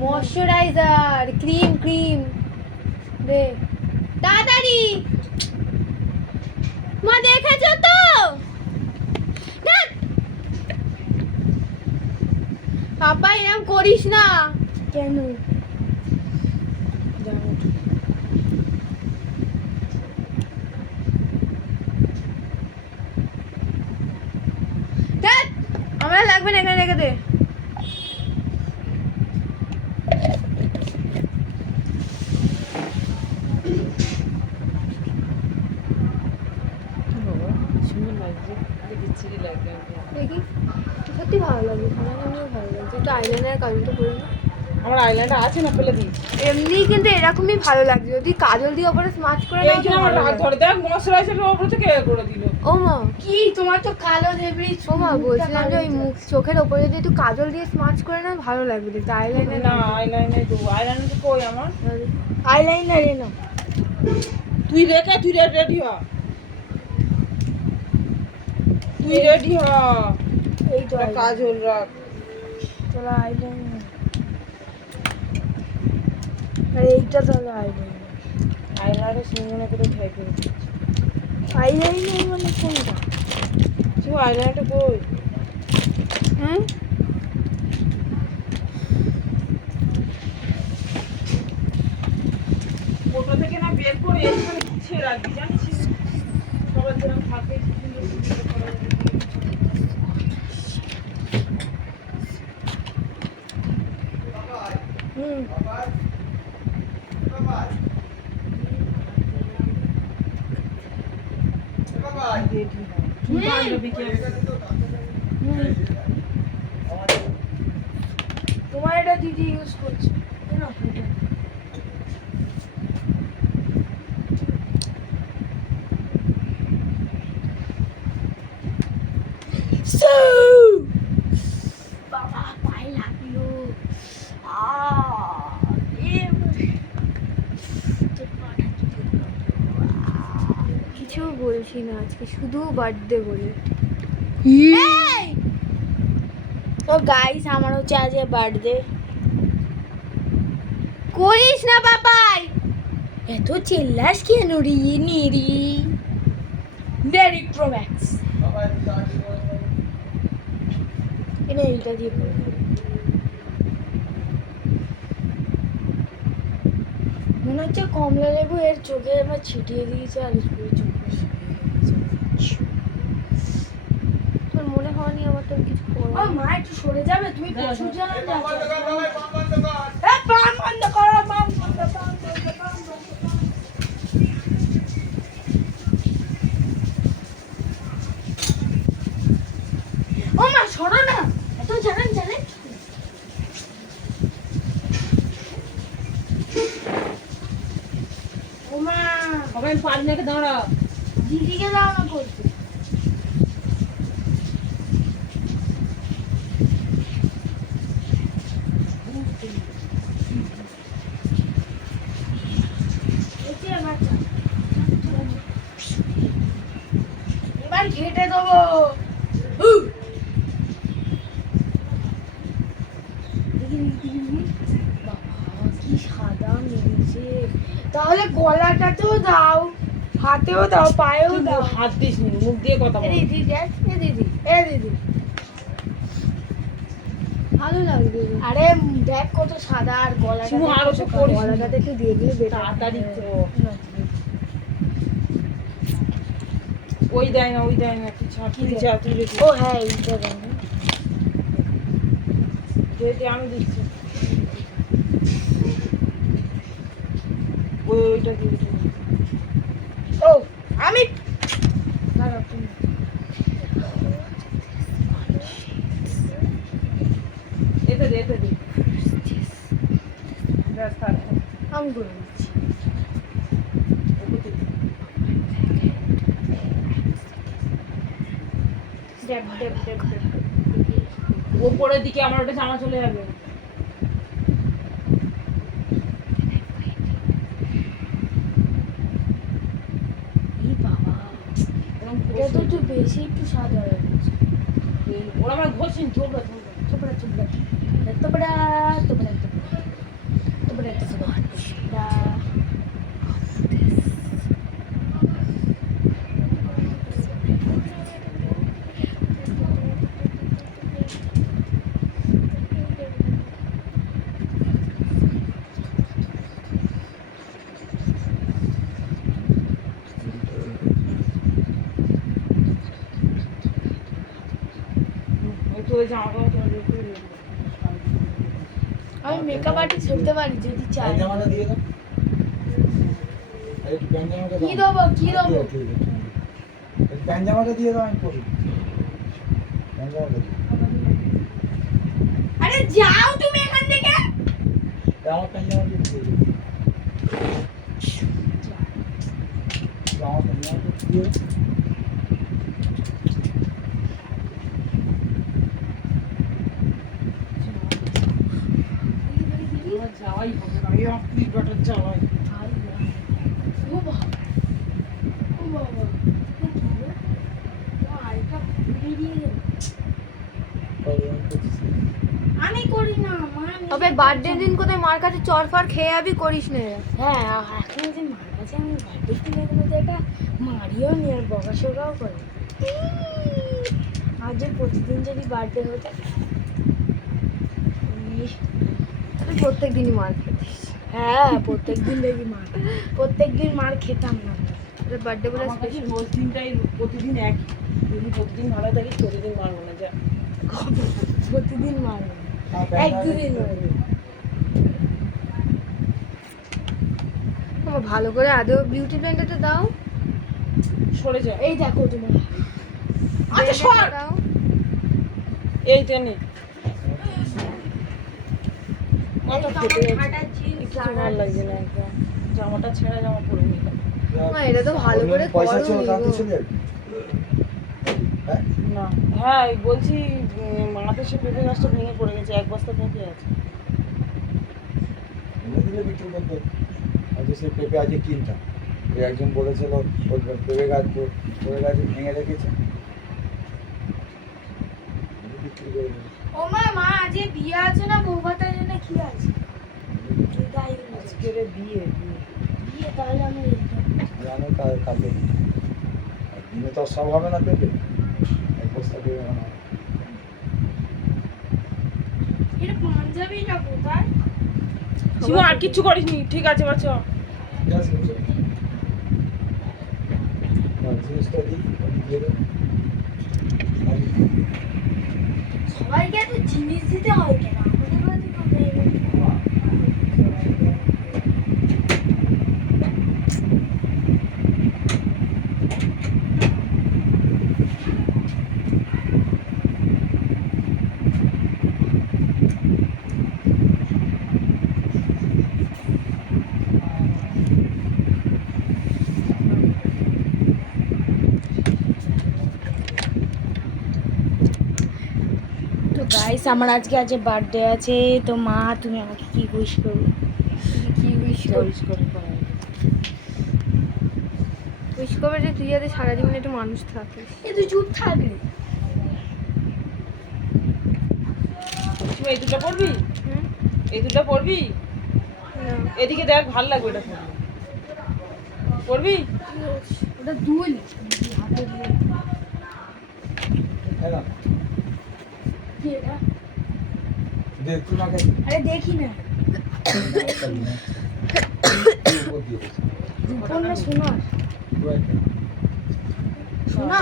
Moisturiser cream দে তাড়াতাড়ি। মা দেখেছো তো? পাপা এরকম করিস না। কেন? আমার লাগবে না, এখানে রেখে দে। দেখি সত্যি ভালো লাগছে, আমিও ভালো লাগছে। একটু আইলাইনার কাজলটা করে না। আমার আইলাইনার আছে না, ফেলে দিই। এমনি কিন্তু এরকমই ভালো লাগছে, যদি কাজল দিয়ে ওপরে স্মাচ করে এই যে আমার রাগ ধরে দেখ, ময়শ্চারাইজারের ওপর থেকে করে দিল। ও মা কি তোমার তো কালো হেবড়ি। ও মা বলছিলাম যে ওই মুখ চোখের ওপরে যদি একটু কাজল দিয়ে স্মাচ করে না ভালো লাগবে দেখতে। আইলাইনার না, আইলাইনার দেবো। আইলাইনার তো কই আমার? আইলাইনারে না, তুই রেখে তুই রেডি হ। তুই রেডি হ। এই তো কাজল রাখ। চলো আইলাইনার। আর এইটা তাহলে আইলাইনার। আইলাইনারের সিঙ্গনে করে খাই করে দিচ্ছি। আইলাইনার মানে কোনটা? তুই আইলাইনারটা কই? হ্যাঁ ফটো থেকে না বের করে এখানে গুছিয়ে রাখবি, জানিস? সবার যেরকম থাকে তোমার এটা দিদি ইউজ করছে না? বাবা পায়ে লাগলো। কিছু বলছি না আজকে, শুধু বার্থডে বলে। তো গাইস আমার হচ্ছে আজ বার্থডে। করিস না বাবাই। এত চিল্লাস কেন রে নিরি? Derrick pro max. এটা এইটা দিয়ে করে দেবো। মনে হচ্ছে কমলা লেবু এর চোখে এবার ছিটিয়ে দিয়েছে আর পুরো চোখে তোর মনে হয়নি আমার তো কিছু করবো। ও মা একটু সরে যাবে, তুমি প্রচুর জানা যাচ্ছ। ও মা সরো না, এত জানেন। ও মা সবাই পারি নাকি দাঁড়া। দিদিকে দাও না করতে। এবার ঘেটে দেবো। কি সাদা মেরেছে। তাহলে গলাটাতেও দাও, হাতেও দাও, পায়েও দাও। হাত দিস নি, মুখ দিয়ে কথা বল। দিদি দেখ, দিদি ভালো লাগবে। আরে দেখ কত সাদা, আর গলাটা শুধু আরো তো করিস। গলাটাতে একটু দিয়ে দিলে বেটার। তাড়াতাড়ি তো। ওই দেয় না তুই ছাড়, তুই যা, তুই রেখে। ও হ্যাঁ এইটা দাও না। যেতে আমি দিচ্ছি। ওইটা দিয়ে দে। ও আমি দাঁড়াও তুমি। এতে দে ব্যাস থাক। আমি করে দিচ্ছি। দেখ ওপরের দিকে আমার ওটা জামা চলে যাবে। এই বাবা, এটা তো একটু বেশি একটু সাদা হয়ে গেছে। ওরা আমার ঘষিন থোবড়া থোবড়া। তোপড়া তোপড়া তোপড়া তোপড়া তোপড়া তোপড়া ওই তোদের জামা কাপড় তোরা বের করে রেখে দে। আমি মেকআপ আর্টিস্ট হতে পারি যদি চাই। প্যান্ট জামাটা দিয়ে দাও। এই প্যান্ট জামাটা কি দেবো কি দেবো? এই প্যান্ট জামাটা দিয়ে দাও আমি পরি। প্যান্ট জামাটা দিয়ে। আরে যাও তুমি এখান থেকে। আমার প্যান্ট জামাটা দিয়ে দাও। আমার প্যান্ট জামাটা দিয়ে দাও। আমার যাওয়াই হবে না, এই অপ্রিয় ব্যাটার যাওয়াই। ও বাবা ও বাবা আরেকটা বেরিয়ে গেল। আমি করি না মা। তবে বার্থডে দিন কোথায় মার কাছে চর ফর খেয়ে যাবি, করিস না এরা। হ্যাঁ এখন যে মার কাছে আমি বার্থডে দিলে মধ্যে একটা মারিও নি আর বকাশোকাও করে। আর যে প্রতিদিন যদি বার্থডে হতো তুই প্রত্যেক দিনই মার খেতিস। হ্যাঁ প্রত্যেকদিন দেখি মার প্রত্যেকদিন মার খেতাম না। বার্থডে বলে আমার কাছে রোজ দিনটাই প্রতিদিন একই। যদি প্রতিদিন ভালো থাকিস প্রতিদিন মারবো না যা। প্রতিদিন মারবে এক দুদিন মারবে। আমার ভালো করে আদৌ বিউটি ব্লেন্ডারটা দাও। সরে যা। এই দেখো তোমার আচ্ছা সর। দাও। এই টেনে মাথা ফেটে যাচ্ছে। কিছু ভালো লাগছে না একদম। জামাটা ছেঁড়া জামা পরে নিলাম। মা, এটা তো ভালো করে পয়সা ছিল করোনি তাতে গো। চলে যাবে। হ্যাঁ না হ্যাঁ এই বলছি মাথাতে সে পেঁপে গাছটা ভেঙে পড়ে গেছে, এক বস্তা পেঁপে আছে। এনে দিলে বিক্রি করতো। আজ সেই পেঁপে আজকে কিনতাম। ওই একজন বলেছিল ওই পেঁপে গাছ ভেঙে রেখেছে। বিক্রি করে দেবে। ও মা আজ বিয়ে আছে না বউ ভাতের জন্য কি আছে? আজকে রে বিয়ে বিয়ে। বিয়ে তাহলে আমি জানো কালকে দিনে তো আর সব হবে না পেঁপে। এক বস্তা পেঁপে বানাবো। এটা পাঞ্জাবিটা কোথায়? শিবু আর কিচ্ছু করিসনি, ঠিক আছে বাচ্চা। Just enjoy. জিনিসটা দিই দিয়ে দেবো। সবাইকে তো জিনিস দিতে হয় কেন? আমাদের বাড়িতে তো দেয় না। তো গাইস আমার আজকে আছে বার্থডে আছে, তো মা তুমি আমাকে কি উইশ করবে? কি উইশ চয়েস করে করা। উইশ করবে যে তুই যাতে সারা জীবন একটু মানুষ থাকিস। এ তুই চুপ থাক রে। শিবু এই দুটো পড়বি? হুম? এই দুটো পড়বি? না। এদিকে দেখ ভাল লাগবে এটা পড়বি। পড়বি? ওটা দুল হাতে দিয়ে। হ্যাঁ না কি এটা? দেখছি না কেন আরে দেখি না। উপর দিয়ে দিচ্ছি। রূপন না সোনা? দু একটা। সোনা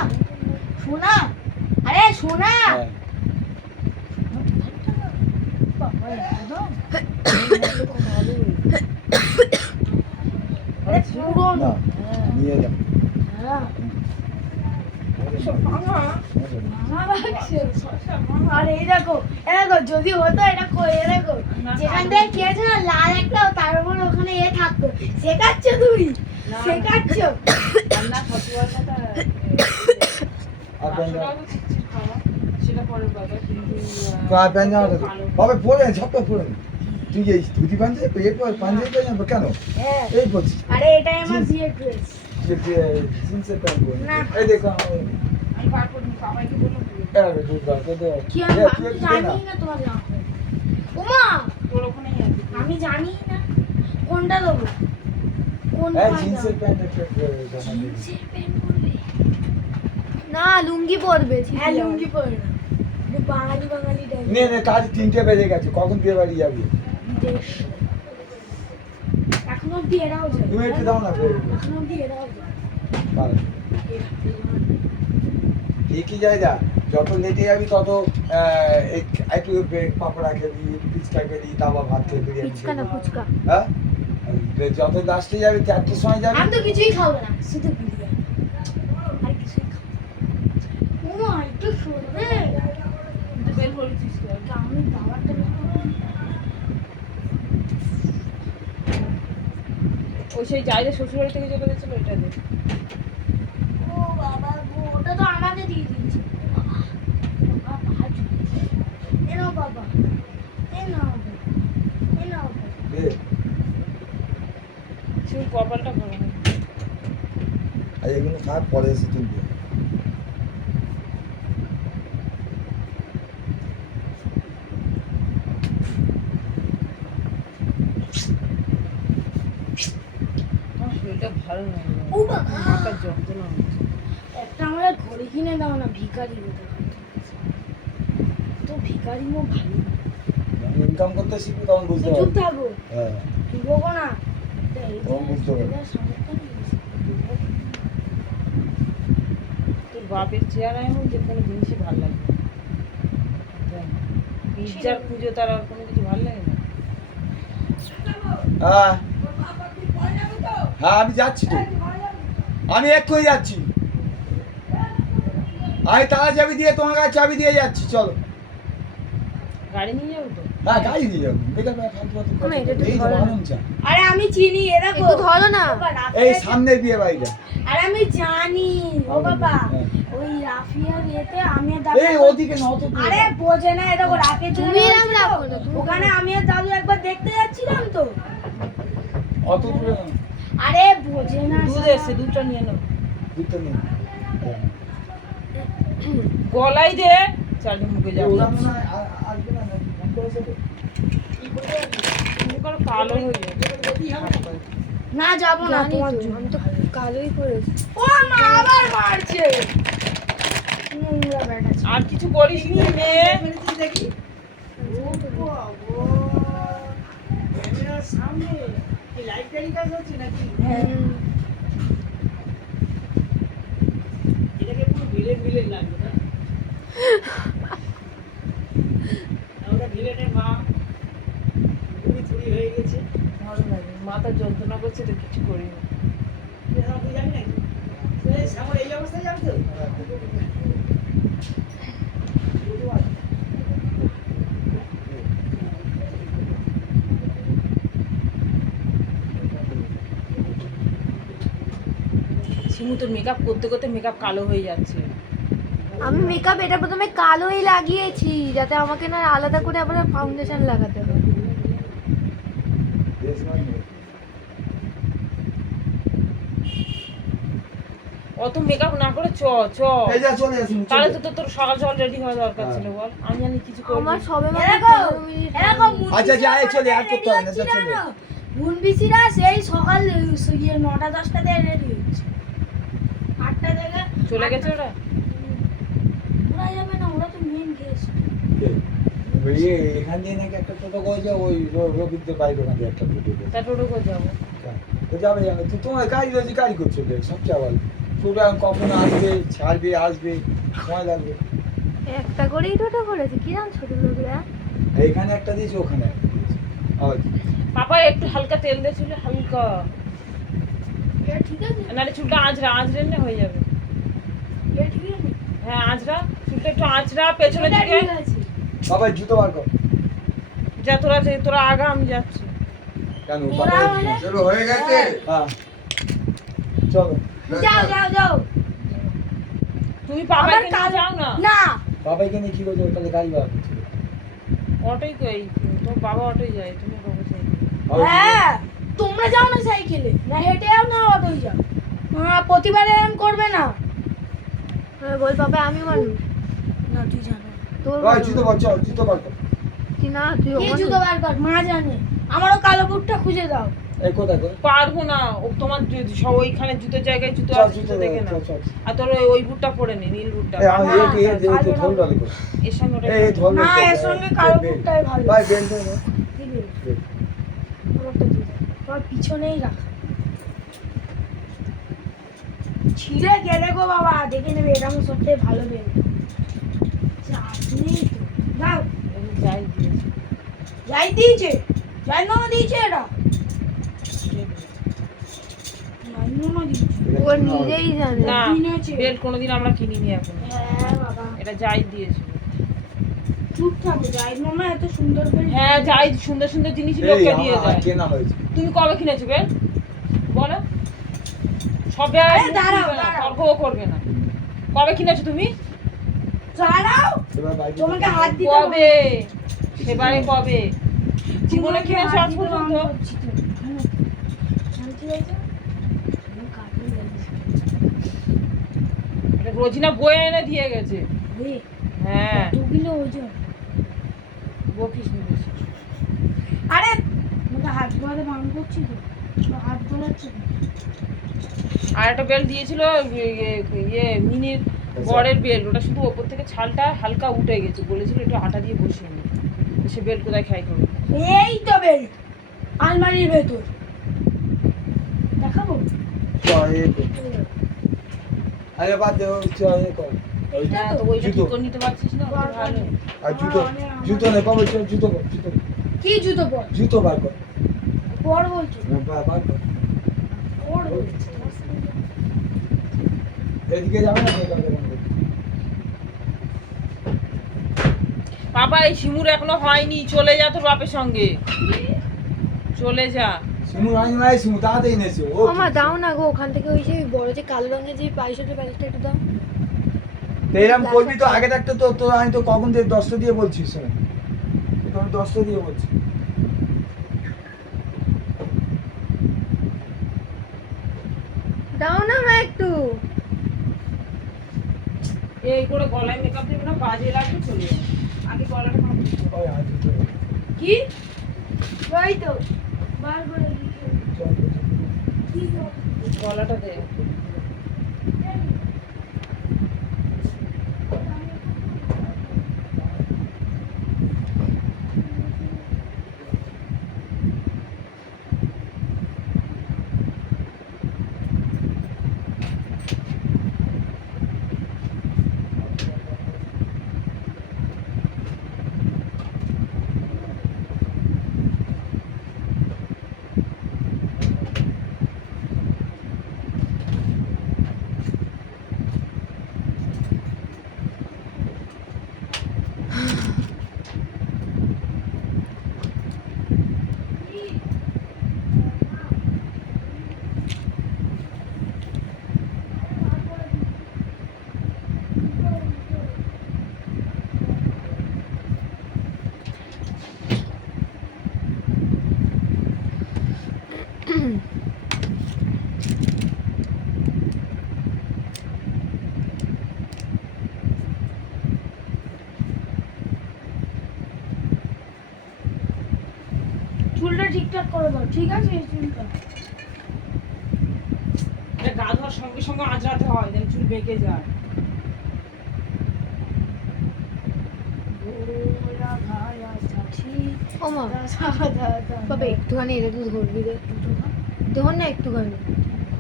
সোনা আরে সোনা। হ্যাঁ। বাবা একদম আরে পুরনো। না নিয়ে যাও। হ্যাঁ সব ভাঙা। ভাঙা বাক্স। আর এই দেখো যদি হতো এটা কই দেখো যেখান থেকে খেয়েছো না লাল একটা তার উপর ওখানে এ থাকতো। শেখাচ্ছ তুমি? শেখাচ্ছ? রান্না ফটোয়াটা আর প্যান্ট জামা চিচির খাওয়া সেটা পরের কথা, কিন্তু আর প্যান্ট জামাটা দে। বাবা পরে ঝপটা পরে নে। তুই এই ধুতি পাঞ্জাবি পাঞ্জাবি পরে কেন হ্যাঁ এই পরছিস আরে এটাই আমার বিয়ের ড্রেস। যে জিন্সের প্যান্ট পরে না। এই দেখো আমি বার করিনি, বাবাইকে বললাম দুধ বার করে দেবো। কি আমি তুই আমি একটু দে না। জানি না তোমার নাম ওমা তোর ওখানেই আছে। আমি জানি না কোনটা দেবো কোন জিন্সের প্যান্ট একটা জামা দিবি। জিন্সের প্যান্ট পরবে না লুঙ্গি পরবে হ্যাঁ লুঙ্গি পরে না যে বাঙালি বাঙালি টাইপ নে নে, কাজ 3টে বেজে গেছে, কখন বিয়ে বাড়ি যাবি? দেশ এখন অব্দি এরাও যায় তুমি একটু দাও না এখন অব্দি এরাও যায় ঠিকই জায়গা, যত লেটে যাবি তত একটু পাপড়া খেবি, পিচকা খেবি, তারপর ভাত খেয়ে বিরিয়ানি ফুচকা না ফুচকা হ্যাঁ, যত লাস্টে যাবি 4টের সময় যাবি। আমি তো কিছুই খাবো না শুধু বিরিয়ানি আর কিছুই খাবো ওমা একটু শুনবে তুই বের করেছিস তো। আমি বাবারটা বের করবো। ওই সেই যাই যে শ্বশুরবাড়ি থেকে চলে গেছিল ওইটা দে। ও বাবা গো, ওটা তো আমাকে দিয়ে দিয়েছে বাবা বাবা ভাজ এ নাও বাবা এ নাও এ নাও দে। সেই কপালটা ভালো না। আর এগুলো থাক, পরে এসে তুলবি। আমার শরীরটা ভালো নয়। ও বাবা। মাথার যন্ত্রণা হচ্ছে। একটা আমরা ঘড়ি কিনে দাও না ভিখারি হতে তো ভিখারি মো ভালো ইনকাম করতে শিখবি তখন বুঝতে চুপ পারবি। থাকো হ্যাঁ, তুই বকো না ও বুঝতে পারবে। তোর বাপের চেহারা এমন যে কোনো জিনিসই ভালো লাগবে না। পিজ্জার পুজো তার আর কোনো কিছু ভালো লাগে না। হ্যাঁ হ্যাঁ, আমি যাচ্ছি তো, আমি এক্ষুনি যাচ্ছি। আমি তালা চাবি দিয়ে তোমার কাছে চাবি দিয়ে যাচ্ছি, চলো। গাড়ি নিয়ে যাবো তো। হ্যাঁ, গাড়ি নিয়ে যাবো, বেকার বেকার ফালতু ফালতু কথা না, এটা একটু বলো। এই তো ধরো না। বানান চা। আরে আমি চিনি এ দেখো একটু ধরো না। বাবা, রাফিয়া- এই সামনের বিয়ে বাড়িটা। আরে আমি জানি ও বাবা হ্যাঁ। ওই রাফিয়ার ইয়েতে আমি আর এই দাদু ওদিকে না, অত দূরে আরে না। বোঝে না এ দেখো রাফিয়ার তুমি জন্য এরম রাখো না, তুমি ওখানে আমি আর দাদু একবার দেখতে যাচ্ছিলাম তো অত দূরে না। আরে বোঝে না দুধ শালা। এসছে, দুধটা নিয়ে নাও। দুধটা নিয়ে নে। গলায় দে, চালের মুখে এই যাবো। ওরা মনে হয় আসবে না, নাকি ফোন করেছে তো? মুখ আর কালো হয়ে যাবে। না যাবো না জানি তোমার তো, জন্য আমি তো কালোই পরেছি ও মা আবার মারছে নোংরা ব্যাটা ছিল। আর কিছু করিস নি মেয়ে। হ্যাঁ ভালো লাগে, মাথা যন্ত্রণা করছে তো কিছু করি না। শিমু তোর মেকআপ করতে করতে মেকআপ কালো হয়ে যাচ্ছে। আমি মেকআপ এটা প্রথমে কালোই লাগিয়েছি যাতে আমাকে না আলাদা করে আবার ফাউন্ডেশন লাগাতে হয়। বেশ মানে। অত মেকআপ না করে চ চ। এই যা, চলে আসুন, তাহলে চলে। তো তোর সকাল সকাল রেডি হওয়া দরকার হ্যাঁ। ছিল বল। আমি জানি কিছু করবি। আমার সবে এরকম 15 মিনিট এরকম আচ্ছা, যা, এই চলে, আর করতে হবে না, যা, চলে। মুনবিসিরা সেই সকাল 9:10টাতে রেডি হচ্ছে 8টা থেকে চলে গেছে ওরা। ওরা যাবে না ওরা তো মেন গেস্ট বেরিয়ে এখান দিয়ে নাকি একটা টোটো করেছে, ওই রবীন্দ্র বাইরে ওখান দিয়ে একটা টোটো করেছে। তা টোটো করে যাবো। তো যাবে যাবে, তো তোমার গাড়ি রয়েছে, গাড়ি করছো সবচেয়ে আবার টোটো কখন আসবে, ছাড়বে, আসবে, সময় লাগবে। একটা করেই টোটো করেছে কিরম ছোট লোকরা। এইখানে একটা দিয়েছে, ওখানে একটা দিয়েছে। আবার পাপা একটু হালকা তেল দিয়ে চুলে, হালকা। এ ঠিক আছে নাহলে চুলটা আঁচড়া আঁচড়ে নে হয়ে যাবে। এ ঠিক আছে হ্যাঁ আঁচড়া, চুলটা একটু আঁচড়া পেছনের এটা দিকে। ঠিক আছে বাবা জুতো বার কর। যা তোরা আগা, আমি যাচ্ছি। কেন ওরা মানে চলো হয়ে গেছে হ্যাঁ, চলো। যাও যাও যাও তুমি পাপাকে আমার নিয়ে কাজ- যাও না। না বাবাইকে নিয়ে কি করছো, তাহলে গাড়ি বার করছো। অটোই কই, তোর বাবা অটোই যায়, তুমি বাবা যাই। হ্যাঁ তোমরা যাও না সাইকেলে না হেঁটে যাও না অটোই যাও হ্যাঁ প্রতিবার এরকম করবে না বল পাপা আমি মানুষ না তুই জানো তোর ভাই জুতো বার চল জুতো বার কর কি না তুই কে ওখানে- জুতো বার কর মা জানে আমারও কালো বুটটা খুঁজে দাও এই কোথায় কর পারবো না ও তোমার সব ওইখানে জুতোর জায়গায় জুতো চল আছে জুতো জুতো দেখে না চল চল আর তোর ওই বুটটা পরে নে নীল বুটটা এই আমি না, এই এই ধল ডালি কর এর সঙ্গে ওটা এই ধল না, এর সঙ্গে কালো বুটটাই ভালো। ভাই বেল দে না দিবি আমারটা দিয়ে দাও তোর পিছনেই রাখা ছিঁড়ে গেলে গো বাবা দেখে নেবে এরকম সবটাই ভালো বের চাটনি তো দাও যাই দিয়েছে যাই দিয়েছে যাই না দিয়েছে এটা যাই না দিয়েছে ও নিজেই জানে না কিনেছে। বেল্ট কোনোদিন আমরা কিনিনি এখন হ্যাঁ বাবা এটা যাই দিয়েছে চুপ থাকো যাই না এত সুন্দর করে হ্যাঁ যাই সুন্দর সুন্দর জিনিস এই লোককে দিয়ে আমার দেয় কেনা হয়েছে তুমি কবে কিনেছো বেল বলো সবে আরে দাঁড়াও, দাঁড়াও। তর্কও করবে না কবে কিনেছো তুমি দাঁড়াও এবার বাইরে তোমাকে হাত দিতে কবে সেবারে কবে জীবনে কিনেছো আজ পর্যন্ত এটা রোজিনা বয়ে এনে দিয়ে গেছে হ্যাঁ বকিস নি বেশি। আরে আমাকে হাত ধরে বাম করছি তো হাত ধরাচ্ছে আর একটা বেল্ট দিয়েছিল ইয়ে মিনির বরের বেল্ট ওটা শুধু ওপর থেকে ছালটা হালকা উঠে গেছে বলেছিল একটু আটা দিয়ে বসিয়ে নি সে বেল্ট কোথায় খাই করবে এই তো বেল্ট আলমারির ভেতর দেখাবো চল এই কর। আরে বাদ দে ওই চল এই কর এইটা হ্যাঁ, তো তো ওইটা ঠিক করে নিতে পারছিস না ওটা ভালো আর জুতো জুতো নে পাবো চল জুতো কর জুতো কর। কি জুতো পর জুতো বার কর পর বলছো বার কর পর বলছো এদিকে যাবে না এই কাজে বন্ধ কর। বাবা এই শিমুর এখনো হয়নি চলে যা তোর বাপের সঙ্গে চলে যা সিমু আনি নাই সিমু তাড়াতাড়ি নেছো ও আমার দাও না গো ওখান থেকে ওই যে বড় যে কালো রঙের যে পাইশাটের প্যাকেটটা একটু দাও তো এরকম করবি তো আগে থাকতে তো তো আমি তো কখন থেকে 10টা দিয়ে বলছিস শোন তো আমি 10টা দিয়ে বলছি দাও না মা একটু এই করে গলায় মেকআপ দেবে না বাজে লাগবে চলে যাবে আগে গলাটা কমপ্লিট কর ওই আর জুতো কি ওই তো বার করে দিয়েছে চল কি তো গলাটা দে চুলটা ঠিকঠাক করে দাও ঠিক আছে এই চুলটা এটা গা ধোয়ার সঙ্গে সঙ্গে আঁচড়াতে হয় যেন চুল বেঁকে যায় ওরা ভায়া সাথী ও মা সাদা বাবা একটুখানি এটা তুই ধরবি রে ধর না একটুখানি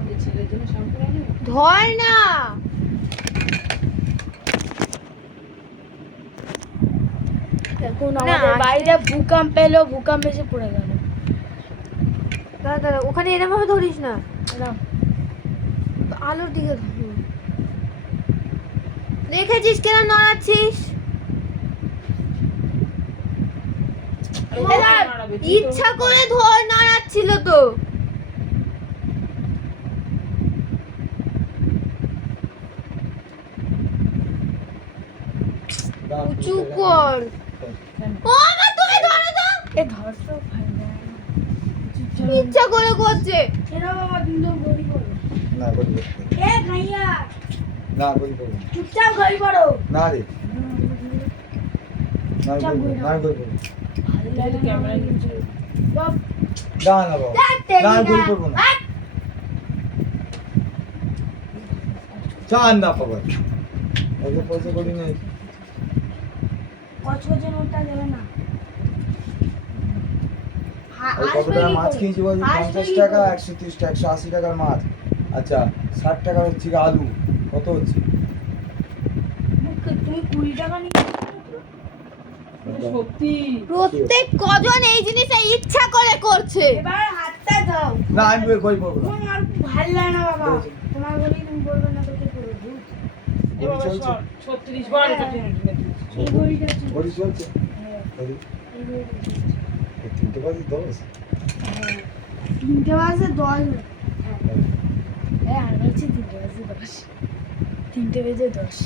এই ছেলের জন্য শ্যাম্পু আনি ধর না এখন না, আমাদের আসলে- বাইরে ভূকম্প এলো ভূকম্প এসে পড়ে গেল দাঁড়া দাঁড়া ওখানে এরকম ভাবে ধরিস না এরম। আলোর দিকে ধর দেখেছিস কেন নড়াচ্ছিস এরা ইচ্ছা করে ধর নড়াচ্ছিল তো উঁচু কর ও মা তুমি ধরো তো এ ধর তো ভাই না। ইচ্ছা করে করছে এরা বাবা তুমি তো গড়ি পড়ো না বলি এ গাইয়া না বলি বলি চুপচাপ গড়ি পড়ো না রে চুপচাপ ঘুরে নাও। না করবো ভালো লাগে না ক্যামেরা আমার কিছু। বাপ, না না বাবা ধ্যাৎ তেরি না না। গোল করবো না হাট। চান না বাবা এত পয়সা করি নেই কচকচে নোটটা দেবে না। কত আসবে টাকা কি মাছ করে? কিনছি বলছি আসবে 50 কি টাকা করে? 130 টাকা 180 টাকার মাছ আচ্ছা 60 টাকা হচ্ছে কি আলু কত হচ্ছে তুমি 20 টাকা নিয়ে সত্যি প্রত্যেক কজন এই জিনিসটা ইচ্ছা করে করছে। এবার হাতটা দাও। না আমি কই করবো না তোমার ভালো লাগে না বাবা। বলেছি। তোমার বলেই তুমি বলবে না তো কে করবে? ধুর। এ বাবা চলছে? 36 বার এটা টেনে টেনে দিয়েছে। এই ঘড়িটা চলছে। ঘড়ি চলছে হ্যাঁ, ঘড়ি এই ঘড়িটা চলছে। 3টে বাজে 10 হ্যাঁ। 3টে বাজে 10 হ্যাঁ আর বলছি 3টে বাজে 10 3টে বেজে 10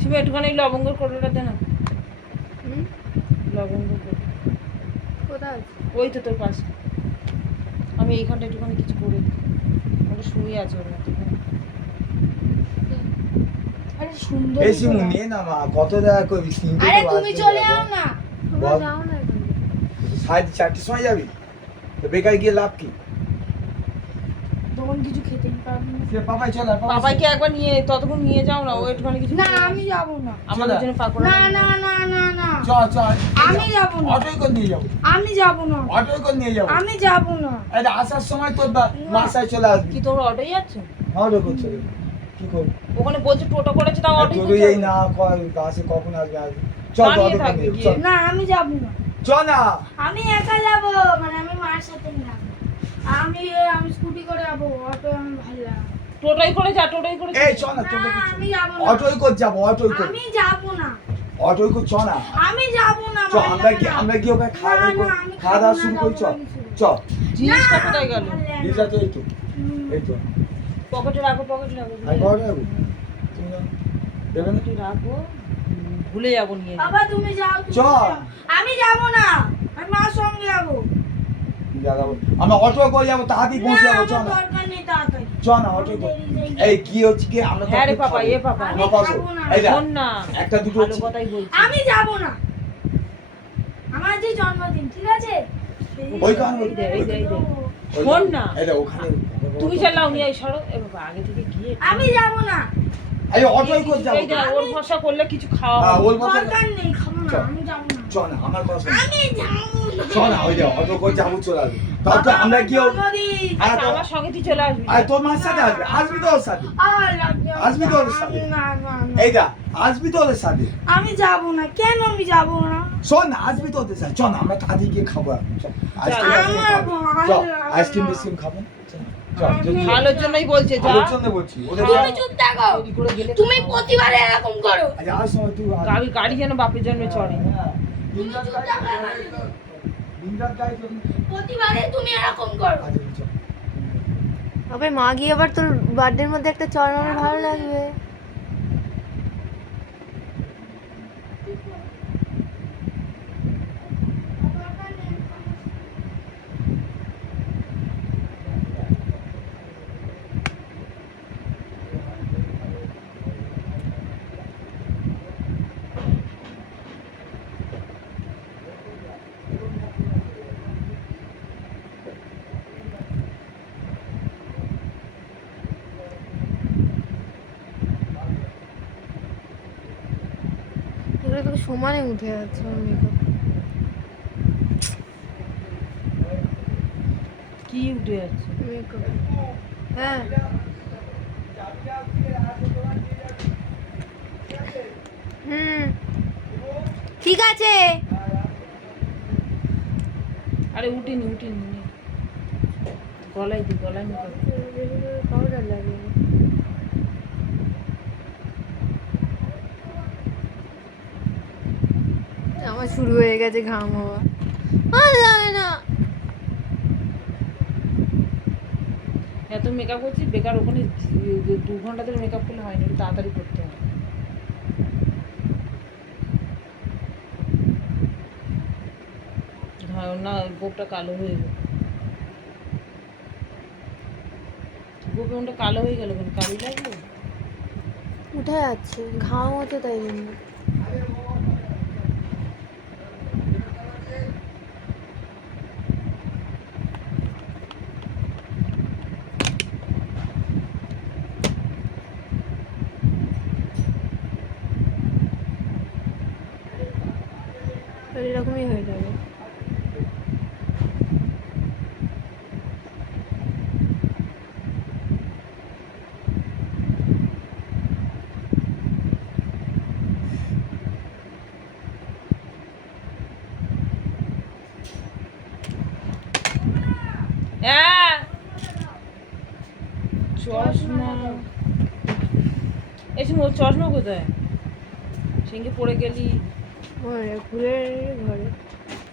শিবা একটুখানি লবঙ্গ কোটোটা দে না হুম? লবঙ্গ কোটো কোথায়? ওই তো তোর পাশে আমি এইখানটা একটুখানি কিছু করে দিই ওটা শুয়ে আছে ওর মধ্যে আরে সুন্দর বেশি মু নিয়ে না মা কত টাকা কই 3টে আরে তুমি চলে যাও না তোমরা বল। যাও না এখান থেকে। 4:30 সময় যাবি তো বেকার গিয়ে লাভ কি তখন কিছু খেতেই পারবি না সে পাপাই চল আর পাপাইকে একবার নিয়ে ততক্ষণ নিয়ে যাও না ও একটুখানি কিছু না আমি যাব না আমাদের জন্য পাকোড়া না না না না না চল চল আমি যাবো না। অটোই করে নিয়ে যাবো আমি যাব না অটোই করে নিয়ে যাবো আমি যাব না আরে আসার সময় তোর বাসায় চলে আসবি কি তোমরা অটোই যাচ্ছ অটো করছে রে। কি করবি ওখানে বলছে টোটো করেছে তাও অটোই তোর করছে এই না কয় বাসে কখন আসবে আসবে চল দাঁড়িয়ে অটো করে থাকবি নিয়ে গিয়ে। চল না আমি যাব না চল না আমি একা যাব মানে আমি মার সাথে না আমি আমি স্কুটি করে যাব অটো আমি ভালো লাগে না। টোটোই করে যা টোটোই করে এই চল না তোর না, আমি যাব না অটোই কর যাবো অটোই কর আমি যাব না অটোই কর চ না আমি যাব না চ ভালো আমরা লাগে কি না। আমরা কি ওখানে খাওয়া না, দাওয়া না, করি? আমি খাওয়া দাওয়া শুরু করি খাবো চ না, আমি চ জিনিসটা কোথায় গেল ভালো লাগে না। নিজা তো এই তো এই তো পকেটে রাখো পকেটে রাখো আর খাওয়া যাবো তুমি না দেবে না পকেটে রাখো ভুলে যাবো নিয়ে বাবা তুমি যাও তুমি চল। যাও। আমি যাব না আমি মার সঙ্গে যাব যাবো আমরা অটো করে যাবো তাড়াতাড়ি পৌঁছে যাবো চ আমার না দরকার নেই তাড়াতাড়ি চ না অটোই কর দেরি হয়ে গেছে। এই কি হচ্ছে কি আমরা তো হ্যাঁ রে একটু পাপা খাবো। এ পাপা আমি আমার পাশে খাবো না। এই দেখ, শোন না একটা দুটো ভালো হচ্ছে। কথাই বলছি আমি যাব না আমার যে জন্মদিন ঠিক আছে ওই কারণে এই দে, এই দে, এই দে। ওই শোন না। এই দেখ, ওখানে তুমি চালাও নিয়ে এই সরো এ বাবা আগে থেকে গিয়ে আমি যাব না এই অটোই কর যাবো এই দেখ, ওর ভরসা করলে কিছু খাওয়া হ্যাঁ হবে ওর কথা দরকার নেই খাবো না চল। আমি যাব না চ না আমার কথা আমি যাব না চ না ওই দেখ অটো করে যাবো চলে আসবে তাও তো বাবা, আমরা আমার কি জন্মদিন। আচ্ছা, আমার সঙ্গে তুই চলে আসবি আর তোর মার সাথে আসবে আসবি তো ওর সাথে আর লাগবে না। আসবি তো ওর সাথে? না না না। এই দেখ আসবি তো ওদের সাথে আমি যাব না কেন আমি যাব না শোন না আসবি তো ওদের সাথে চ না আমরা তাড়াতাড়ি গিয়ে খাবো এখন। চল আইসক্রিম আমার আইসক্রিম খাবো চল, ভালোর জন্যই বলছে যা ভালোর জন্য বলছি ওদের তুমি চুপ থাকো দেরি করে গেলে তুমি প্রতিবারে এরকম করো আজ আর সময় তুই গাড়ি গাড়ি যেন বাপের জন্মে চড়ে হ্যাঁ, দিনরাত গাড়ি দিনরাত গাড়ি চলি। প্রতিবারে তুমি এরকম করো আচ্ছা, চল। আবার মা গিয়ে আবার তোর বার্থডের মধ্যে একটা চড়ানো ভালো লাগবে। এগুলো তোকে সমানে উঠে যাচ্ছে আমার মেকআপ। কি উঠে যাচ্ছে মেকআপ হ্যাঁ হুম ঠিক আছে। আরে উঠিনি উঠিনি নে। গলায় দি গলায় মেকআপ পাউডার লাগে আমার শুরু হয়ে গেছে ঘাম হওয়া আর লাগে না। এত মেকআপ করছি বেকার ওখানে 2 ঘন্টা ধরে মেকআপ করলে হয় না একটু তাড়াতাড়ি করতে হয় হ্যাঁ না গোপটা কালো হয়ে গেল গোপটা কালো হয়ে গেল কেন কালি লাগলো উঠে যাচ্ছে ঘাম হচ্ছে তাই জন্য। হ্যাঁ চশমা এই সময় ওর চশমা কোথায় সঙ্গে পড়ে গেলি ঘরে ঘুরে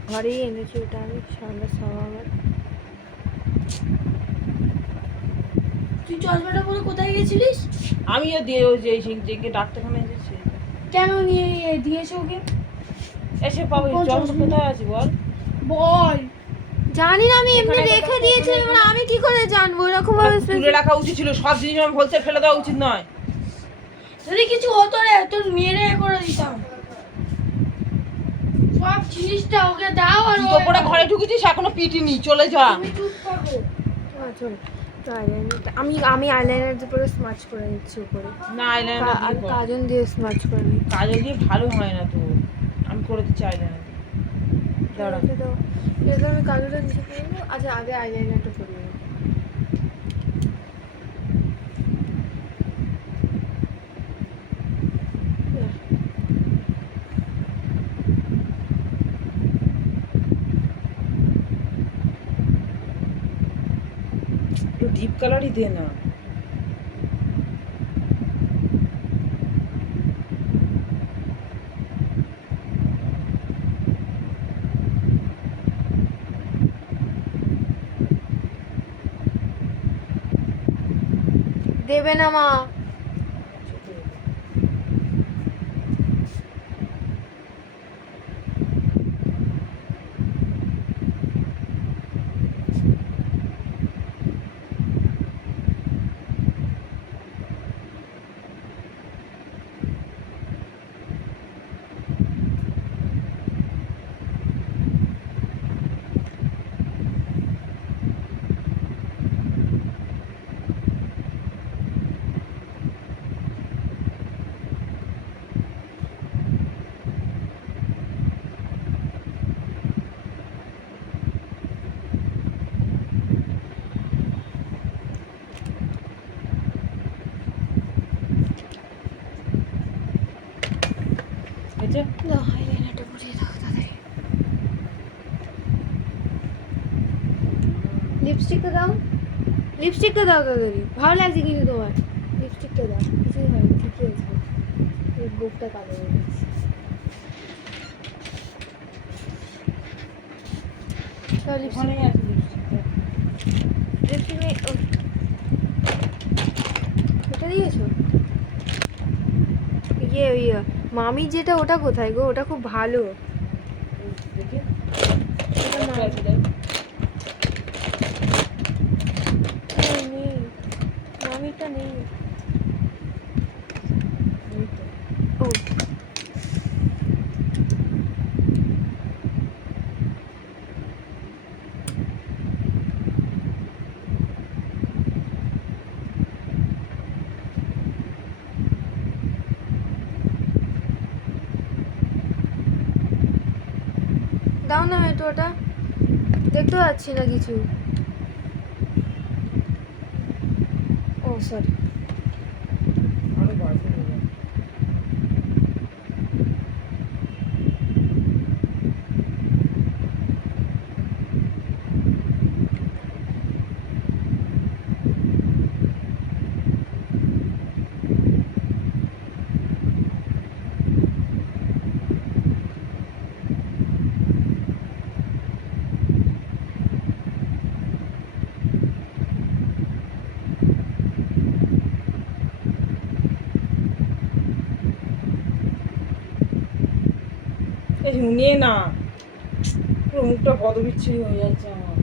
ঘরেই এনেছি ওটা আমি সামনে সব আমার। তুই চশমাটা পরে কোথায় গেছিলিস? আমিও দিয়ে ওই যে যেকে ডাক্তারখানায় এসেছি কেন নিয়ে দিয়েছে ওকে? এসে পাবো কোন চশমা চশমা? কোথায় আছে বল বল। জানি না, আমি এমনি এখানে রেখে কোথাও দিয়েছি, কোথাও এবার আমি কি করে জানবো এরকম ভাবে তুলে রাখা উচিত ছিল সব জিনিস আমি বলতে ফেলে দেওয়া উচিত নয় যদি কিছু হতো রে তোর মেরে করে দিতাম। সব জিনিসটা ওকে দাও আর জুতো পরে ঘরে ঢুকেছিস এখনো পিটিনি চলে যা তুমি চুপ থাকো। চল তো আইলাইনারটা আমি আইলাইনার দিয়ে পুরো স্মাচ করে নিচ্ছি উপরে, না আইলাইনার আর দিয়ে কর। কাজল দিয়ে স্মাচ করে নিচ্ছি। কাজল দিয়ে ভালো হয় না তো আমি করে দিচ্ছি আইলাইনার দাঁড়া তো এটা আমি কাজলটা নিচে করে নেবো। আচ্ছা আগে আইলাইনারটা করে নেবো। একটু ডিপ কালারই দে না দেবে না মা। হয়েছে দাও আইলাইনারটা পরিয়ে দাও তাড়াতাড়ি। লিপস্টিকটা দাও, লিপস্টিকটা দাও তাড়াতাড়ি। ভালো লাগছে কিন্তু তোমার লিপস্টিকটা দাও। কিছুই হয়নি, ঠিকই আছে। এই গোপটা কালো হয়ে গেছে। ওখানেই আছে লিপস্টিকটা লিপস্টিক নেই। এটা দিয়েছো? ইয়ে মামি যেটা, ওটা কোথায় গো? ওটা খুব ভালো। দেখি ওটা একটা মা- আছে দেখ নেই, মামিটা নেই। এই তো। ও দাও না একটু, ওটা দেখতে পাচ্ছি না কিছু। ও সরি। আরো বাড়বে না। এই নিয়ে না পুরো মুখটা পদবিচ্ছিরি হয়ে যাচ্ছে আমার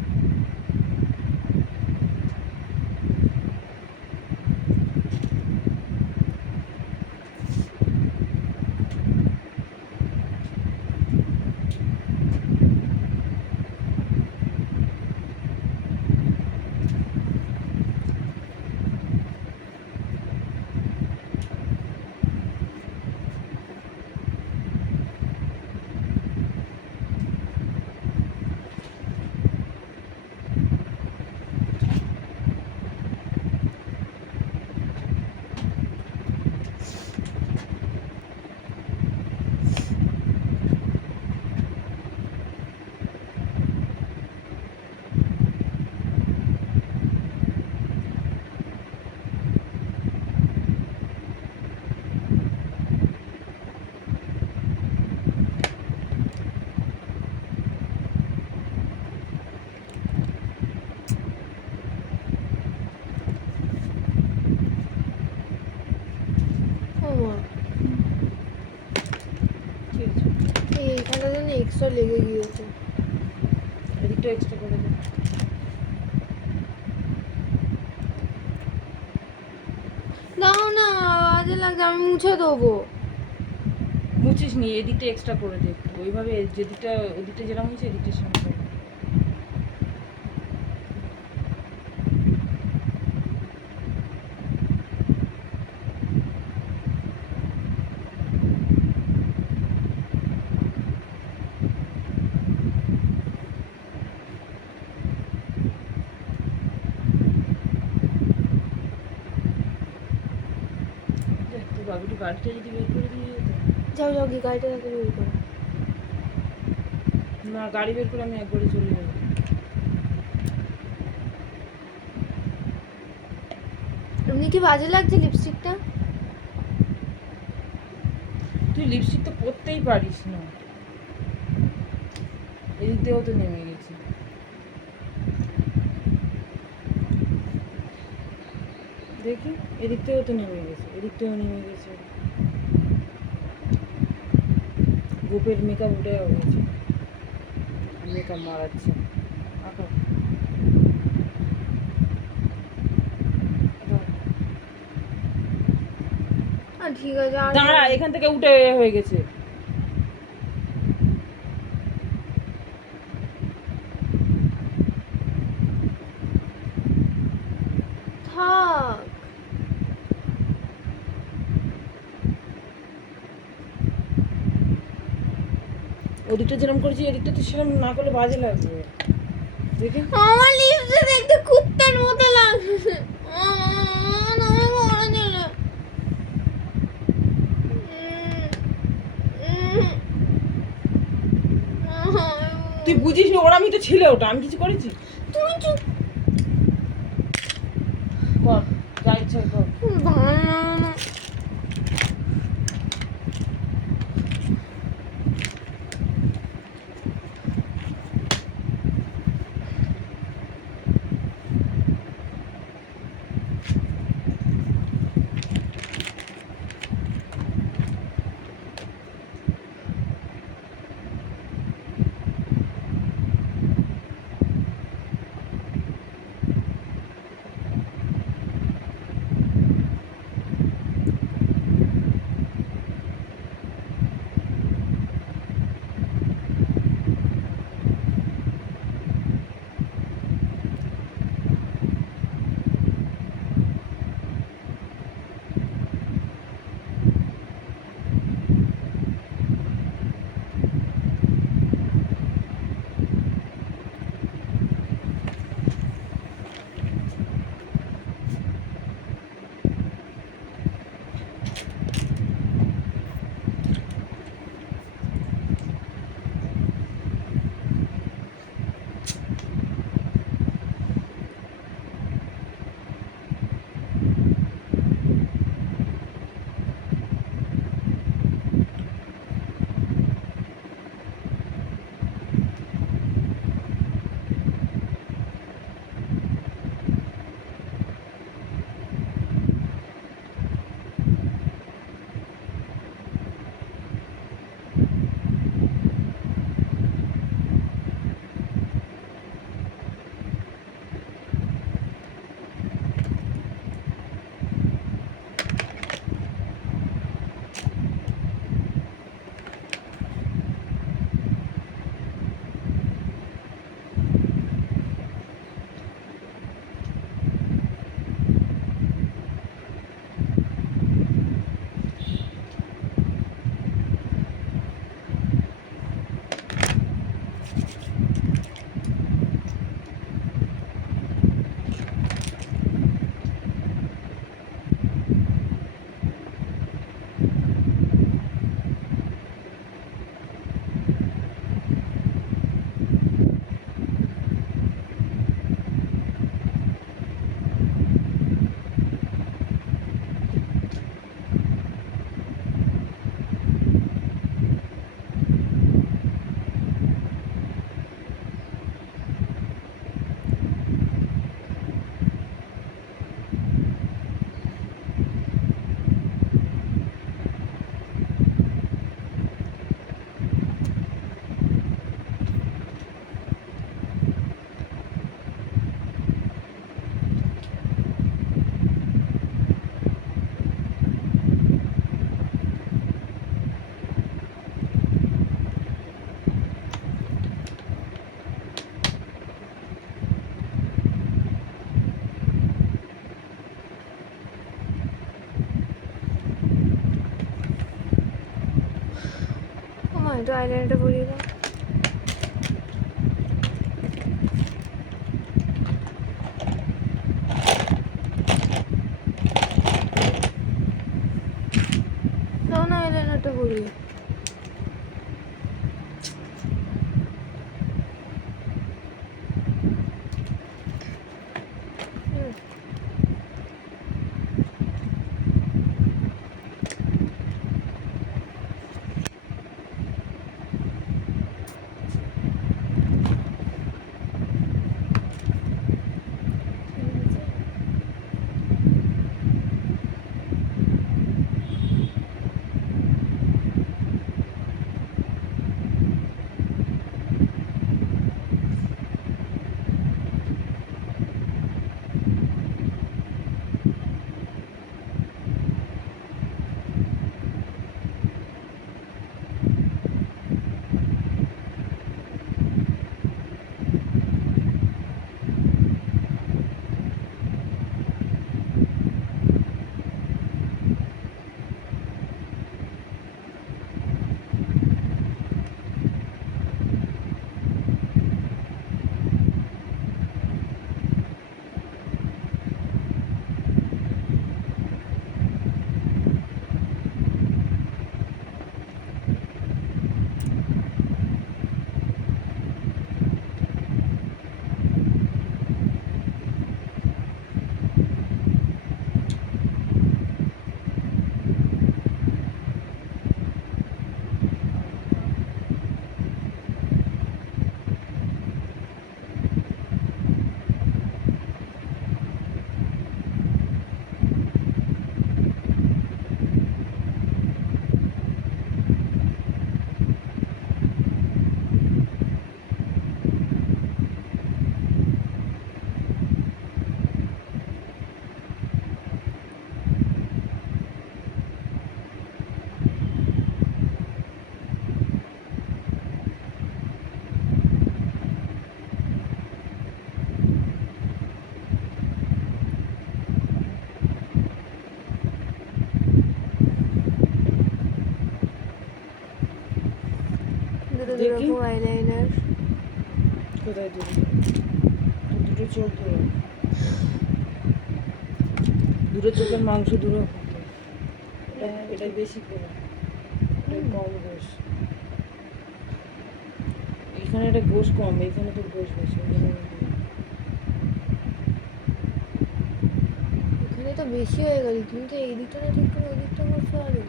এক্সট্রা করে দে। দাও না, বাজে লাগছে, আমি মুছে দেবো। মুছিস নি, এদিকটা এক্সট্রা করে দে একটু। ওইভাবে যেদিকটা ওদিকটা যেরকম হয়েছে এদিকটা সেরকম করে দে। দেখ, তোর বাবুটি গাড়িটা যদি বের করে দিয়ে যেত। যাও যাও, গিয়ে গাড়িটা তাকে বের করো। না, গাড়ি বের করে আমি একবারে চলে যাবো। এমনি কি বাজে লাগছে লিপস্টিকটা? তুই লিপস্টিক তো পরতেই পারিস না। এদিক দিয়েও তো নেমে গেছে। দেখি, এদিক থেকেও তো নেমে গেছে, এদিক থেকেও নেমে গেছে। গোপের মেকআপ উঠে গেছে, মেকআপ মারাচ্ছে। আঁকা ঠিক আছে, আর দাঁড়া, এখান থেকে উঠে হয়ে গেছে। থাক। ওদিকটা যেরকম করেছি এদিকটা তো সেরকম না করলে বাজে লাগবে। দেখি, আমার লিপস্টিক দেখতে কুত্তার মতো লাগছে। আমি বলে দিলে। তুই বুঝিস না, ওরা আমি তো ছিল, ওটা আমি কিছু করেছি? তুমি চুপ। কর, যা ইচ্ছা কর। ভালো না। একটু আইলাইনারটা পরিয়ে দাও। দাও না আইলাইনারটা পরিয়ে। দুটো দেখি। দুরকম আইলাইনার। কোথায় দুটো? দুটো চোখ ধরো, দুটো চোখের মাংস দূরে এটাই বেশি করে, এটাই কম গোস। এখানে একটা গোস কম, এখানে তোর গোস বেশি। এখানে তো বেশি হয়ে গেল, তুমি তো এই দিকটা না ঠিক করে ওই দিকটা করছো আরো।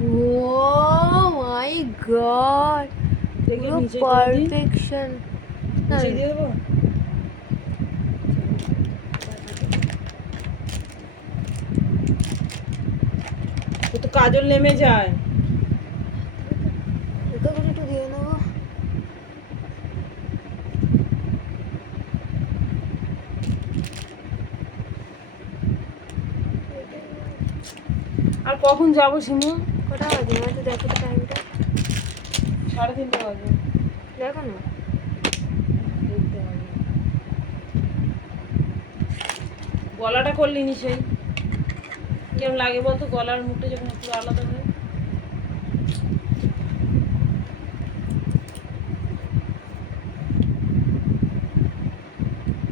Oh my god! দেখে পুরো নিচে পারফেকশন। নিচে দিয়ে দেবো। তো তো কাজল নেমে যায়। এটা করে একটু দিয়ে নেবো। আর কখন যাবো শিমু? কটা বাজে? আমার তো দেখো তো টাইমটা। 3:30 বাজে। দেখো না। দেখতে হবে। গলাটা করলি নি সেই কেমন লাগে বলতো, গলার মুখটা যখন পুরো আলাদা হয়।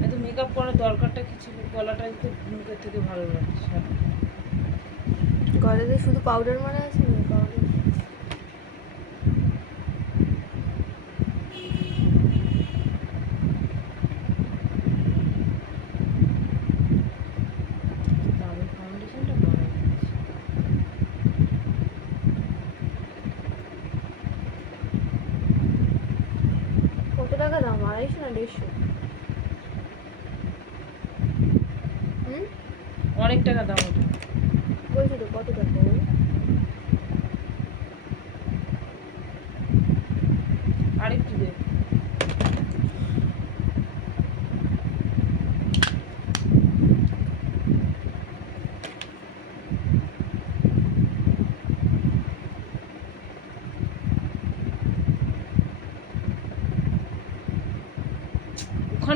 এত মেকআপ করার দরকারটা কি ছিল? গলাটা একটু মুখের থেকে ভালো লাগছে। গলাতে শুধু পাউডার মারা আছে না? পাউডার। আমি ফাউন্ডেশনটা করা কত টাকা দাম? 250 না 150? হুম, অনেক টাকা দাম ওটা। বলছি তো কত টাকা বল? আরেকটু দে।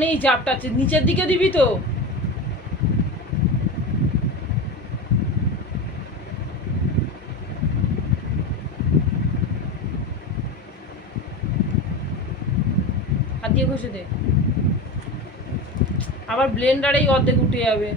ওখানেই চাপটা আছে, নিচের দিকে দিবি তো। হাত দিয়ে ঘষে দে, আবার ব্লেন্ডারেই অর্ধেক উঠে যাবে।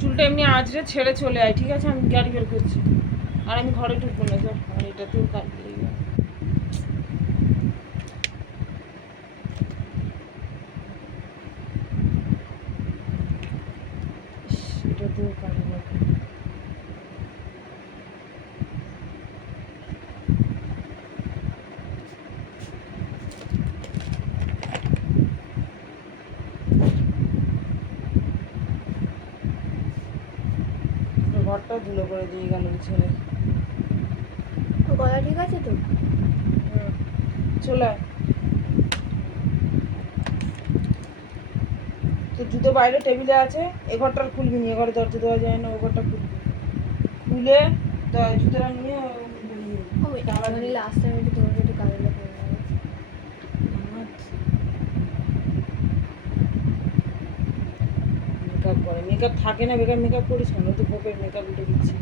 চুলটা এমনি আঁচড়ে ছেড়ে চলে আয়, ঠিক আছে? আমি গাড়ি বের করছি, আর আমি ঘরে ঢুকবো না, যা। আর এটাতেও কাট লেগে গেল। ইস, এটাতেও কাট লেগে গেল। ঘরটাও ধুলো করে দিয়ে গেল ছেলে। গলা ঠিক আছে তো? চলে আয়। তো জুতো বাইরে টেবিলে আছে, এ ঘরটা খুলবি নি, এ ঘরে দরজা দেওয়া যায় না, ও ঘরটা খুলবি, খুলে জুতোটা নিয়ে মানে লাস্ট টাইম একটু তোমার একটু কাজে পড়ে যাবে। মেকআপ করে, মেকআপ থাকে না, বেকার মেকআপ করিস কেন? তো গোপের মেকআপ উঠে দিচ্ছি।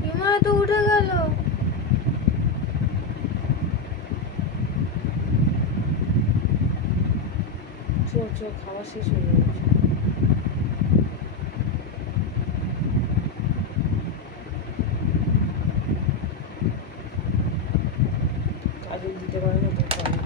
বিমা তো উঠে গেল। খাওয়া শেষ হয়ে যাচ্ছে। কাজে দিতে পারে না তো, কাজে